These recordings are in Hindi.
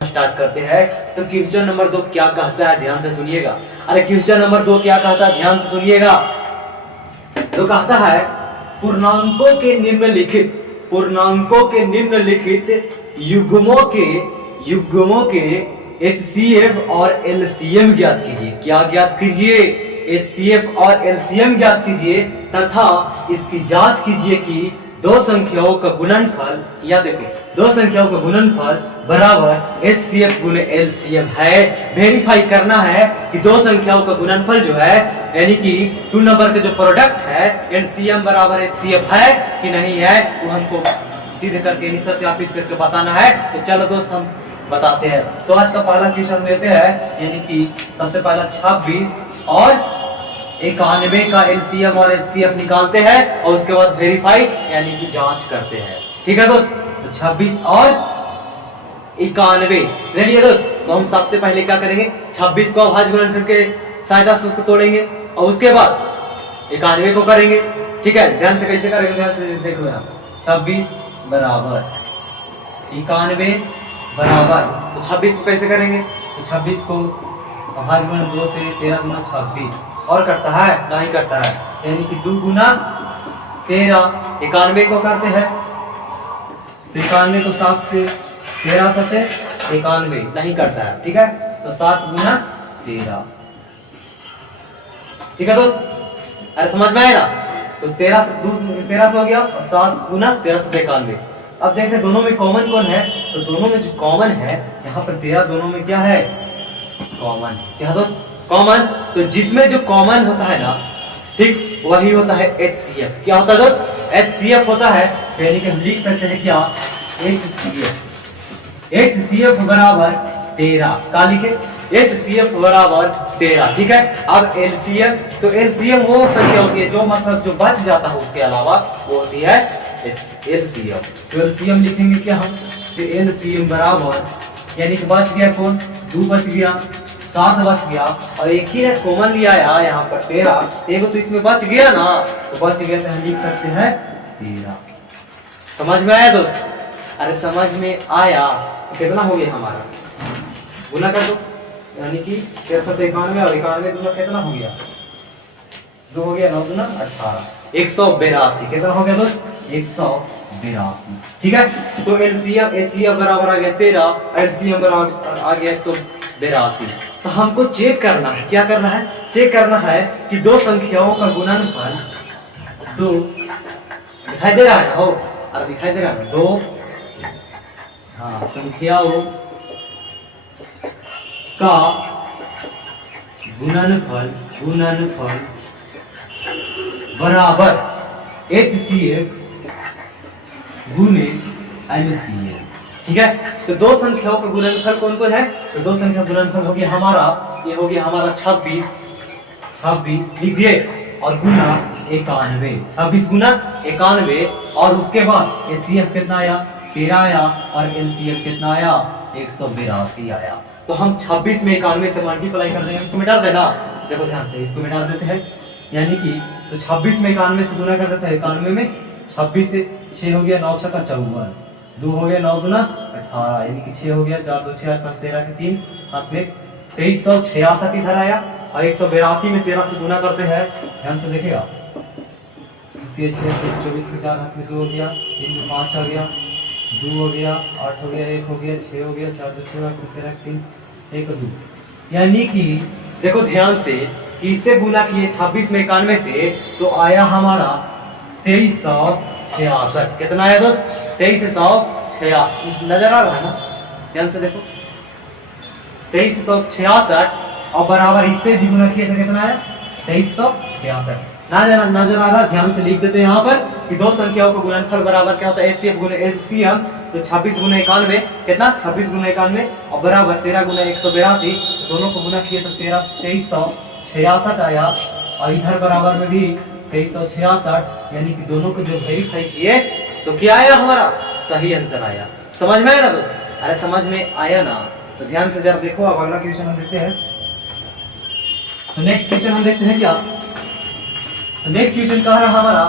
स्टार्ट करते हैं। तो क्वेश्चन नंबर 2 क्या कहता है, ध्यान से सुनिएगा। अरे क्वेश्चन नंबर 2 क्या कहता है, ध्यान से सुनिएगा। तो कहता है पूर्णांकों के निम्नलिखित युग्मों के HCF और LCM ज्ञात कीजिए। क्या ज्ञात कीजिए? HCF और LCM ज्ञात कीजिए तथा इसकी जांच कीजिए कि दो संख्याओं का गुणनफल, या देखो दो संख्याओं का गुणनफल बराबर HCF गुने LCM है। वेरीफाई करना है कि दो संख्याओं का गुणनफल जो है यानी कि 2 नंबर का जो प्रोडक्ट है LCM बराबर HCF है कि नहीं है, वो हमको सीधे करके सत्यापित करके बताना है। तो चलो दोस्त हम बताते हैं। तो आज का पहला क्वेश्चन लेते हैं, यानी कि सबसे पहला 26 और 91 का LCM और HCF निकालते हैं और उसके बाद वेरीफाई यानी कि जांच करते हैं। ठीक है दोस्त, तो 26 और 91 ले लिए दोस्त। तो हम सबसे पहले क्या करेंगे, 26 को अभाज्य गुणनखंड के सहायता से उसको तोड़ेंगे और उसके बाद 91 को करेंगे। ठीक है, ध्यान से कैसे करेंगे, ध्यान से देखो यहाँ 26 बराबर 91 बराबर, तो 26 को कैसे करेंगे, तो 26 को अभाज्य गुणन 2 से 13 गुना 26 और करता है, नहीं करता है, यानी कि 2 गुना 13। 91 को करते हैं तो 91 को 7 से 13 सते 91 नहीं करता है। ठीक है, तो 7 गुना 13। ठीक है दोस्त, अरे समझ में आएगा। तो 13 से हो गया और 7 गुना 13 से 91। अब देखते हैं दोनों में कॉमन कौन है, तो दोनों में जो कॉमन है यहाँ पर 13 दोनों में क्या है, कॉमन। क्या दोस्त, कॉमन। तो जिसमें जो कॉमन होता है ना, ठीक, वही होता है HCF। क्या होता है दोस्त, HCF होता है। तो यानी कि हम लिख सकते हैं क्या, HCF बराबर 13। क्या लिखे, HCF बराबर 13। ठीक है, अब LCM, तो LCM वो संख्या होती है जो मतलब जो बच जाता है उसके अलावा, वो होती है LCM। तो LCM लिखेंगे क्या हम, तो LCM बराबर यानी कि बच गया कौन, 2 बच गया, 7 बच गया और एक ही ने कॉमन लिया है यहाँ पर 13, एक तो इसमें बच गया ना, तो बच गया तो हम लिख सकते हैं 13। समझ में आया दोस्त, अरे समझ में आया। तो कितना हो गया हमारा, गुना कर दो, यानी कि 1391 और 91 गुना कितना हो गया, 2 हो गया, 9 गुना 18, 182। कितना हो गया दोस्त, 182। ठीक है, तो LCM HCF बराबर आ गया 13, LCM बराबर आ गया 182। तो हमको चेक करना है, क्या करना है, चेक करना है कि दो संख्याओं का गुणनफल, दो दिखाई दे रहा है, हो अरे दिखाई दे रहा है, दो हाँ संख्याओं का गुणनफल बराबर HCF गुने LCM। ठीक है, तो दो संख्याओं का गुणनफल कौन कौन है, तो दो संख्या गुणनफल हो गया हमारा, ये हो गया हमारा 26 लिख दिए और गुना 91, 26 गुना 91 और उसके बाद HCF कितना आया, 13 आया और LCM कितना आया, 182 आया। तो हम 26 में 91 से मल्टीप्लाई कर देंगे, इसको मिटा देना, देखो ध्यान से इसको मिटा देते हैं, यानी कि तो 26 में 91 से गुना कर देते हैं, 91 में 26 से 6 हो गया, 9 6 का 54, 2 हो गया, 9 गुना 18, यानी कि 6 हो गया, 4 2 6 8 5 13 के 3 हाथ में 2366 इधर आया और 182 में 13 से गुना करते हैं, ध्यान से देखिएगा, 24 के 4 हाथ में 2 हो गया, 3 में 5 आ गया, 2 हो गया, 8 हो गया, 1 हो गया, 6 हो गया, 4 2 6 8 13 3 1 2, यानी कि देखो ध्यान से कि इससे गुना किए 26 में 91 से, तो आया हमारा 2366। कितना आया दोस्त, 2366, नजर आ रहा है ना, ध्यान से देखो 2366 और बराबर इससे भी गुना किए तो कितना है, 2366। नजर आ रहा, ध्यान से लिख देते हैं यहाँ पर कि दो संख्याओं का गुणनफल बराबर क्या होता है, HCF गुने LCM। तो 26 गुना 91 कितना, 26 गुना 91 और बराबर 13 गुना 182, दोनों को गुना किए तो 2366 आया और इधर बराबर में भी 2366, यानी कि दोनों को जो वेरीफाई किए तो क्या आया, हमारा सही आंसर आया। समझ में आया ना दोस्त, अरे समझ में आया ना, तो ध्यान से जरा देखो। अब अगला क्वेश्चन हम देखते हैं, तो नेक्स्ट क्वेश्चन हम देखते हैं क्या, नेक्स्ट क्वेश्चन कह रहा हमारा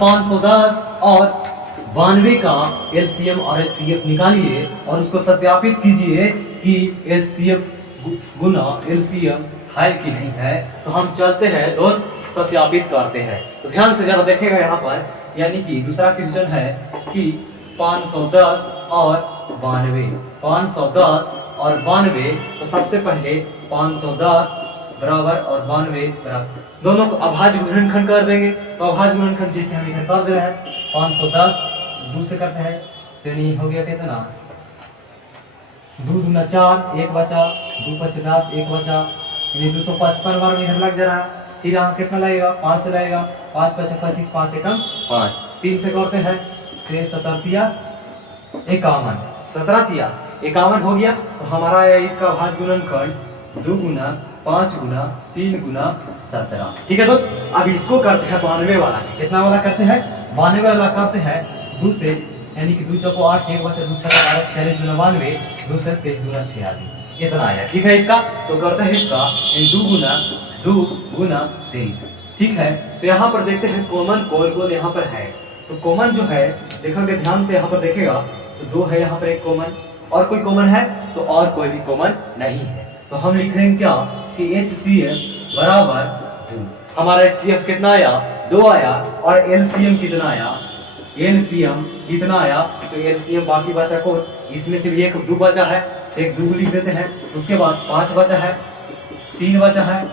510 और 92 का LCM और HCF निकालिए और उसको सत्यापित कीजिए कि एचसीएफ गुना एलसीएम है कि नहीं है, तो हम चलते हैं दोस्त सत्यापित करते हैं। तो ध्यान से जरा देखेगा यहाँ पर, यानी कि दूसरा क्वेश्चन है कि 510 और 92, 510 और 92। तो सबसे पहले 510 बराबर और 92 बराबर, दोनों को अभाज्य गुणनखंड कर देंगे। तो अभाज्य गुणनखंड जैसे हम इधर कर दे रहे हैं, 510 2 से करते हैं, तो नहीं हो गया कितना, 2 दूना 4, 1 बचा, 2 5 10, 1 बचा, यानी 255 बार में इधर लग जा रहा है। फिर यहाँ कितना लगेगा, 5 से लगेगा, 5 5 25, 5 एकम 5, 3 से करते हैं, 3 17 51, 17 51 हो गया। तो हमारा इसका अभाज्य गुणनखंड 2 गुना 5 गुना 3 गुना 17। ठीक है दोस्त, अब इसको करते हैं 92 वाला। कितना वाला करते हैं, 92 वाला करते हैं 2 से, यानी कि 2 चौको 8, 1 बचा 2 छक्का 12, 46 गुना 92, 2 से 23 गुना 46, इतना आया। ठीक है, इसका तो करते हैं इसका 2 गुना 23। ठीक है, तो यहाँ पर देखते हैं कॉमन कौन कौन यहाँ पर है। तो कॉमन जो है देखोगे ध्यान से, यहाँ पर देखेगा तो 2 है यहाँ पर, एक कॉमन, और कोई कॉमन है तो और कोई भी कॉमन नहीं है। तो हम लिख रहे हैं क्या कि HCF बराबर 2। हमारा HCF कितना आया, 2 आया, और LCM कितना आया, LCM कितना आया, तो LCM बाकी बचा कौन, इसमें से भी एक 2 बचा है, तो एक 2 लिख देते हैं। उसके बाद 5 बचा है, 3 बचा है,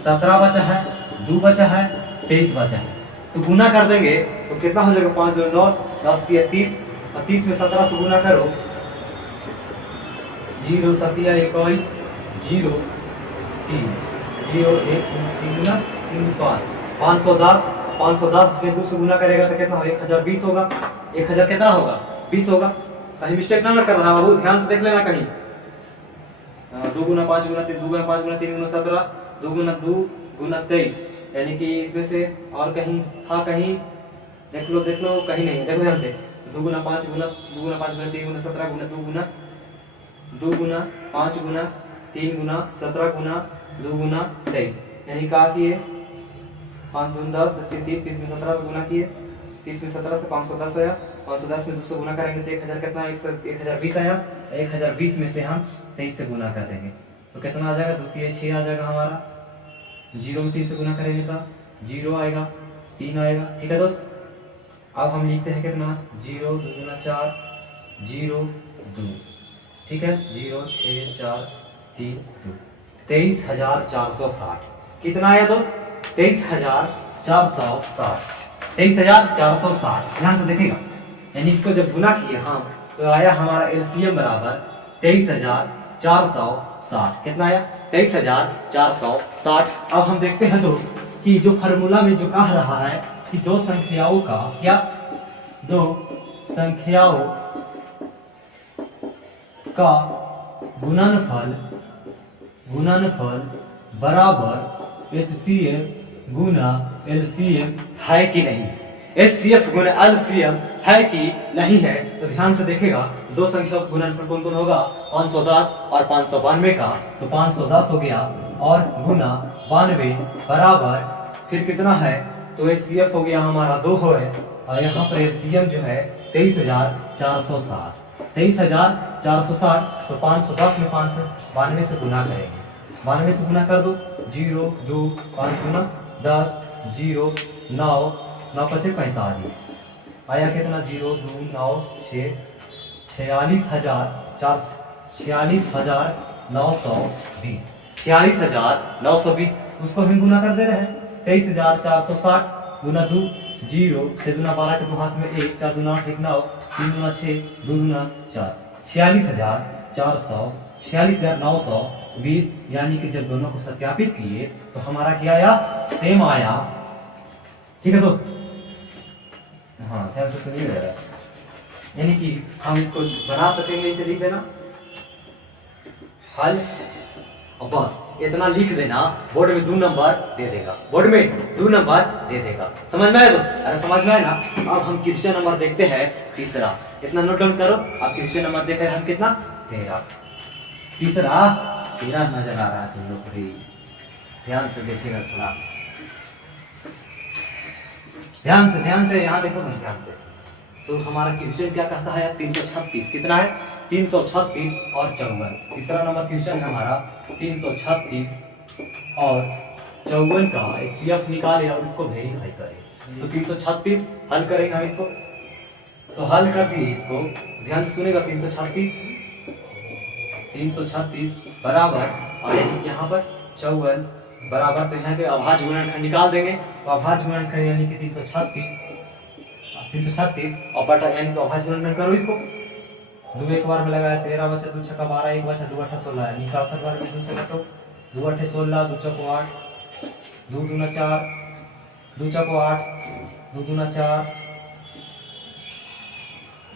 17 बचा है, 2 बचा है, 23 बचा है। तो गुना कर देंगे तो कितना हो जाएगा, 5 2 10, 10 3 30, और 30 में 17 से गुना करो, 0 7 21, 0 3 0 1 3 गुना 3 5, 510 में 2 से गुना करेगा तो कितना होगा, 1020 होगा। 1000 कितना होगा, 20 होगा। कहीं मिस्टेक ना कर रहा बाबू, ध्यान से देख लेना कहीं। 2 गुना 5 गुना 3, 2 गुना 5 गुना 3 गुना 17, 2 गुना 23, यानी कि इसमें से और कहीं था, कहीं देख लो कहीं नहीं, देखो ध्यान से। 2 गुना 5 गुना 3 गुना 17 गुना 2 गुना 5 गुना 3 गुना 17 गुना 2 गुना 23, यानी कहा किए 5 दून 10, 10 से 30, 30 में 17 से गुना किए, 30 में 17 से 510 आया, 510 में 2 से गुना करेंगे तो 1000 कितना, 1020 आया। 1020 में से हम 23 से गुना कर देंगे तो कितना आ जाएगा, 2 3 6 आ जाएगा हमारा। 0 में 3 से गुना करेंगे तो 0 आएगा, 3 आएगा। ठीक है दोस्त, अब हम लिखते हैं कितना, 0 2 गुना 4, 0 2, ठीक है, 0 6 4 3 2, 23,460। कितना आया दोस्त, 23,460, 23,460। ध्यान से देखेगा, यानी इसको जब गुना किए हम तो आया हमारा LCM बराबर 23,460। कितना आया, 23,460। अब हम देखते हैं दोस्त कि जो फार्मूला में जो कह रहा है कि दो संख्याओं का क्या, दो संख्याओं का गुणनफल बराबर HCF गुना LCM है कि नहीं, HCF गुना LCM है कि नहीं है। तो ध्यान से देखेगा, दो संख्याओं का गुणनफल कौन कौन होगा, 510 और 592 का। तो 510 हो गया और गुना 92 बराबर फिर कितना है, तो HCF हो गया हमारा 2 है, और यहाँ पर LCM जो है 23,460, 23,460। तो 510 में 592 से गुना करेंगे, 92 से गुना कर दो, 0 2 5 गुना 10, 0 9 9 5 45, आया कितना, 0 2 9 6 46,920, 46,920। उसको हम गुना कर दे रहे हैं, 23,460 गुना 2, 0 6 दूना 12 के 2 हाथ में 1, 4 दूना 8 1 9, 3 दूना 6 2 दूना 4, 46,920। यानी कि जब दोनों को सत्यापित किए तो हमारा क्या आया, सेम आया। ठीक है दोस्त, हाँ ध्यान से सुनिए, यानी कि हम इसको बना सकेंगे, इसे लिख देना हल, और बस इतना लिख देना, बोर्ड में 2 नंबर दे देगा, बोर्ड में 2 नंबर दे देगा। समझ में आया दोस्त, अरे समझ में आया ना। अब हम क्वेश्चन नंबर देखते हैं तीसरा, इतना नोट डाउन करो। अब क्वेश्चन नंबर देख रहे हैं हम कितना, 13 नजर आ रहा है तुम लोग भी, ध्यान से देखिएगा थोड़ा, ध्यान से यहाँ देखो तुम ध्यान से। तो हमारा क्वेश्चन क्या कहता है, 336 कितना है, 336 और 54। तीसरा नंबर क्वेश्चन है हमारा 336 और 54 का HCF निकाले और इसको वेरीफाई करें। तो 336 हल करेंगे हम इसको, तो हल कर दिए इसको, ध्यान से सुनेगा। 336 बराबर और यानी कि यहाँ पर 54 बराबर, तो यहाँ के अभाज्य गुणनखंड निकाल देंगे। तो अभाज्य गुणनखंड यानी कि 336 और बटा यानी कि अभाज्य गुणनखंड करो इसको। दो एक बार में लगाया 13 बचा 2 छक्का 12, एक बचा 2 8 16 निकाल सकते बार में 2 से काटो 2 8 16 2 चौको 8 2 दूना 4 2 चौको 8 2 दूना 4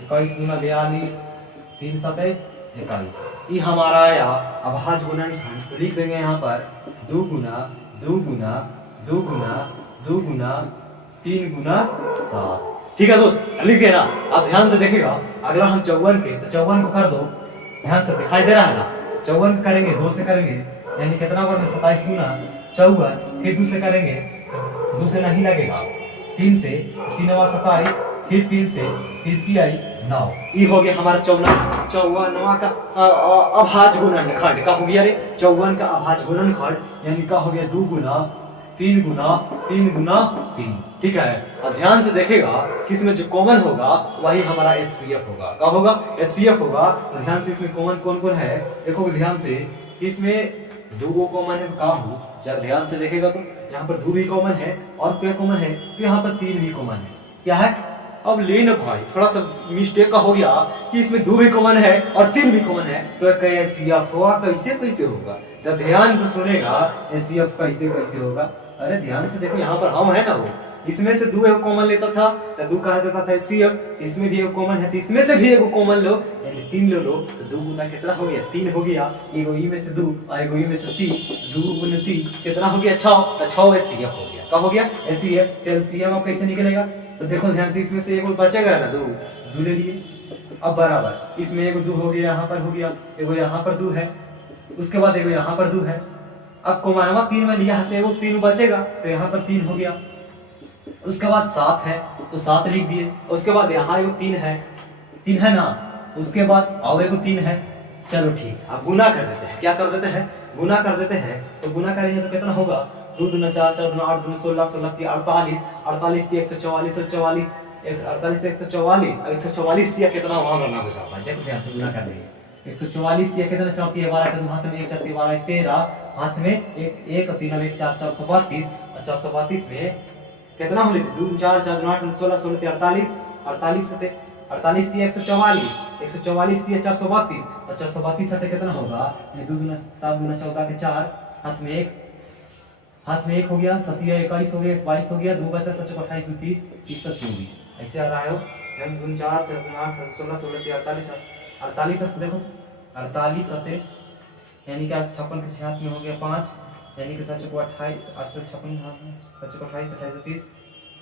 21 दूना 42 3 7 21। ये हमारा आया अभाज्य गुणनखंड। तो लिख देंगे यहाँ पर 2 गुना 2 गुना 2 गुना 2 गुना 3 गुना 7। ठीक है दोस्त, लिख देना। आप ध्यान से देखिएगा, अगला हम 54 के, तो 54 को कर दो, ध्यान से दिखाई दे रहा है ना। 54 को करेंगे 2 से करेंगे यानी कितना बार में 27 दूना 54, फिर 2 से करेंगे 2 से नहीं लगेगा, 3 से 3 27, फिर 3 से फिर 3 9। ये हो गया हमारा 54वां का अभाज्य गुणनखंड। का हो गया रे 54 का अभाज्य गुणनखंड, यानी का हो गया 2 गुना 3 गुना 3 गुना 3। ठीक है, अब ध्यान से देखेगा कि इसमें जो कॉमन होगा वही हमारा HCF होगा। क्या होगा? HCF होगा। तो ध्यान से इसमें कॉमन कौन कौन है देखोगे ध्यान से कि इसमें 2 कॉमन है। काहू जब ध्यान से देखेगा तो यहाँ पर 2 भी कॉमन है और क्या कॉमन है, तो यहाँ पर 3 भी कॉमन है। क्या है? अब लेना भाई थोड़ा सा मिस्टेक का हो गया कि इसमें 2 भी कॉमन है और 3 भी कॉमन है, तो HCF होगा। कैसे कैसे होगा? जब ध्यान से सुनेगा HCF कैसे कैसे होगा। अरे ध्यान से देखो, यहाँ पर हम है ना, वो इसमें से 2 एक कॉमन लेता था तो 2 कहा देता था HCF। इसमें भी एक कॉमन है तो इसमें से भी एक कॉमन लो, यानी 3 ले लो। तो 2 गुना कितना हो गया? 3 हो गया। एगो ई में से 2 और एगो ई में से 3, 2 गुना 3 कितना हो गया? 6। तो 6 HCF हो गया। क्या हो गया? HCF। LCM अब कैसे निकलेगा? तो देखो ध्यान से, इसमें से एगो बचेगा ना 2 ले लिए। अब बराबर इसमें एगो 2 हो गया, यहाँ पर हो गया, एगो यहाँ पर 2 है, उसके बाद एगो यहाँ पर 2 है। अब कॉमनवा 3 में लिया है तो एगो 3 बचेगा, तो यहाँ पर 3 हो गया। उसके बाद 7 है तो 7 लिख दिए। उसके बाद यहाँ एगो 3 है ना, उसके बाद और एगो 3 है। चलो ठीक, अब गुना कर देते हैं। क्या कर देते हैं? गुना कर देते हैं। तो गुना करेंगे तो कितना होगा? 2 दूना 4 4 दूना 8 दूना 16 16 3 48 48 3 144 144 48 144 144 दिया कितना वहां करना बचा भाई। देखो ध्यान से गुना कर देंगे। 144 दिया कितना? 4 3 12 के हाथ में 1 4 12 13 हाथ में 1 1 3 1 4 432 और 432 में कितना हो? 2 4 4 8 16 16 48 48 से 48 दिया 144 144 दिया 432 और 432 से कितना होगा? 2 दूना 7 दूना 14 के 4 हाथ में 1 हो गया, 7 21 हो गया, 22 हो गया, 2 बचा 7 28 30 30 24। ऐसे आ रहा है। 2 4 4 8 16 16 48 48 देखो 48 आते यानी कि 56 के हाथ में हो गया 5, यानी कि 7 28 8 से 56 हाथ में 7 28 28 30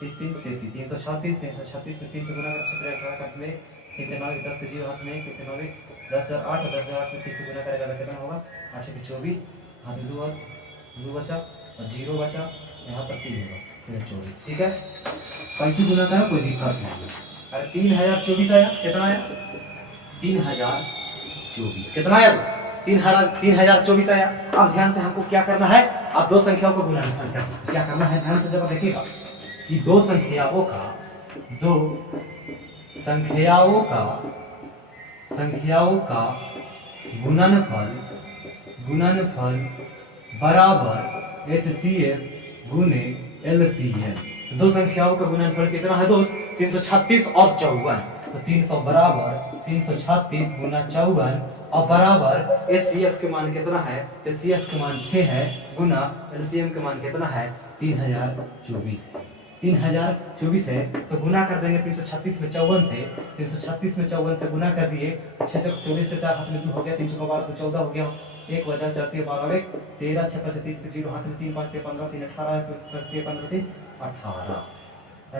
30 3 33 336 336 में 3 से गुना कर 17 18 हाथ में कितना 10 के 0 हाथ में कितना 10,008 और 10,008 में 3 से गुना करेगा तो कितना होगा? 8 के 24 हाथ में 2 बचा और 0 बचा, यहाँ पर 3 होगा, फिर 24। ठीक है, कैसे गुना करो कोई दिक्कत नहीं। अरे 3024 आया, कितना आया? 3024 कितना आया? 3024 आया। अब ध्यान से हमको क्या करना है? अब 2 संख्याओं को गुना करना है। क्या करना है? ध्यान से जब देखिएगा कि 2 संख्याओं का गुणनफल बराबर HCF गुने LCM। 2 संख्याओं का गुणनफल कितना है दोस्त? 336 और 54। तो 300 बराबर 336 गुना 54 और बराबर HCF के मान कितना है? HCF के मान 6 है गुना LCM के मान कितना है? 3024 है। 3024 है तो गुना कर देंगे 336 में 54 से। 336 में 54 से गुना कर दिए, 6 24 के 4 हाथ में 2 हो गया, 3 12 तो 14 हो गया, 1 बचा 4 12 13 6 35 के 0 हाथ में 3 5 15 3 18 प्लस 15 3 18।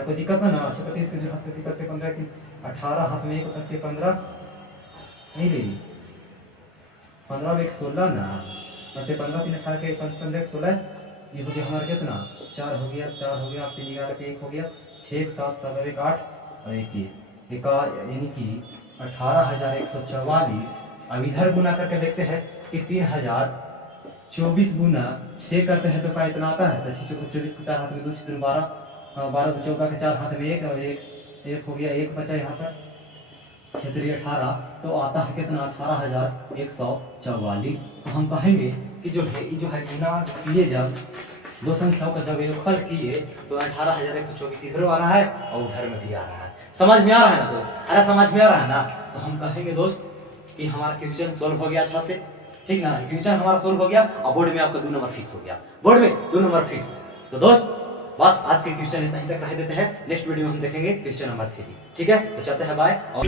कोई दिक्कत ना? 6 35 के 0 हाथ में 3 15 3 18 हाथ में 1 15 नहीं ले 15 1 16 ना, 15 3 18 के 5 15 16 ये हो गया हमारा कितना? 4 हो गया, 4 हो गया, आपके 11 पे 1 हो गया, 6 7 7 1 8 और 1 यानी कि 18,144। अब इधर गुना करके देखते हैं कि 3024 गुना 6 करते हैं तो क्या इतना आता है। तो 6 24 के 4 हाथ में 2 6 12, 12 तो चौका के 4 हाथ में 1 और एक हो गया, 1 बचा यहाँ पर 18 तो आता है कितना 18,144। तो हम कहेंगे कि जो है गुना किए जब दो संख्याओं का जब योगफल किए तो 18,124 इधर आ रहा है और उधर में भी आ रहा है। समझ में आ रहा है ना दोस्त? अरे समझ में आ रहा है ना? तो हम कहेंगे दोस्त कि हमारा क्वेश्चन सोल्व हो गया अच्छा से, ठीक ना? क्वेश्चन हमारा सोल्व हो गया और बोर्ड में आपका 2 नंबर फिक्स हो गया, बोर्ड में 2 नंबर फिक्स। तो दोस्त बस आज के क्वेश्चन इतना ही तक रह देते हैं, नेक्स्ट वीडियो में हम देखेंगे क्वेश्चन नंबर 3, ठीक है? तो चलते हैं, बाय और